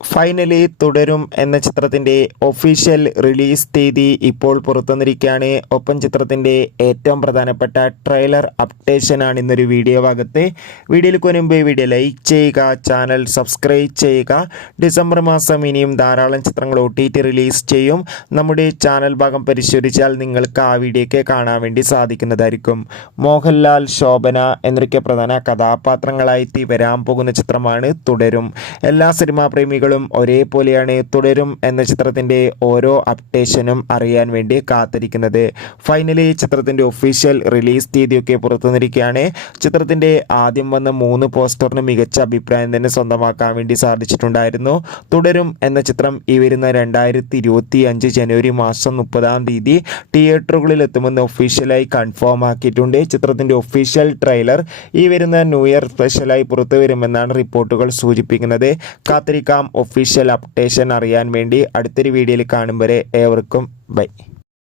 Finally തുടരും എന്ന ചിത്രത്തിൻ്റെ ഒഫീഷ്യൽ റിലീസ് തീയതി ഇപ്പോൾ പുറത്തുവന്നിരിക്കുകയാണ്. ഒപ്പം ചിത്രത്തിൻ്റെ ഏറ്റവും പ്രധാനപ്പെട്ട ട്രെയിലർ അപ്ഡേഷനാണ് ഇന്നൊരു വീഡിയോ ഭാഗത്ത്. വീഡിയോയിൽ മുൻപ് വീഡിയോ ലൈക്ക് ചെയ്യുക, ചാനൽ സബ്സ്ക്രൈബ് ചെയ്യുക. ഡിസംബർ മാസം ഇനിയും ധാരാളം ചിത്രങ്ങൾ OTT റിലീസ് ചെയ്യും. നമ്മുടെ ചാനൽ ഭാഗം പരിശോധിച്ചാൽ നിങ്ങൾക്ക് ആ വീഡിയോയ്ക്ക് കാണാൻ വേണ്ടി സാധിക്കുന്നതായിരിക്കും. മോഹൻലാൽ, ശോഭന എന്നൊക്കെ പ്രധാന കഥാപാത്രങ്ങളായി വരാൻ പോകുന്ന ചിത്രമാണ് തുടരും. എല്ലാ സിനിമാ പ്രേമികളും ഒരേപോലെയാണ് തുടരും എന്ന ചിത്രത്തിൻ്റെ ഓരോ അപ്ഡേഷനും അറിയാൻ വേണ്ടി കാത്തിരിക്കുന്നത്. ഫൈനലി ചിത്രത്തിൻ്റെ ഒഫീഷ്യൽ റിലീസ് തീയതിയൊക്കെ പുറത്തുവന്നിരിക്കുകയാണ്. ചിത്രത്തിൻ്റെ ആദ്യം വന്ന 3 പോസ്റ്ററിന് മികച്ച അഭിപ്രായം തന്നെ സ്വന്തമാക്കാൻ വേണ്ടി സാധിച്ചിട്ടുണ്ടായിരുന്നു. തുടരും എന്ന ചിത്രം ഈ വരുന്ന 2025 ജനുവരി മാസം 30-ാം തീയതി തിയേറ്ററുകളിൽ എത്തുമെന്ന് ഒഫീഷ്യലായി കൺഫേം ആക്കിയിട്ടുണ്ട്. ചിത്രത്തിൻ്റെ ഒഫീഷ്യൽ ട്രെയിലർ ഈ വരുന്ന ന്യൂ ഇയർ സ്പെഷ്യലായി പുറത്തു വരുമെന്നാണ് റിപ്പോർട്ടുകൾ സൂചിപ്പിക്കുന്നത്. കാത്തിരിക്കാം ഒഫീഷ്യൽ അപ്ഡേഷൻ അറിയാൻ വേണ്ടി. അടുത്തൊരു വീഡിയോയിൽ കാണും വരെ ഏവർക്കും ബൈ.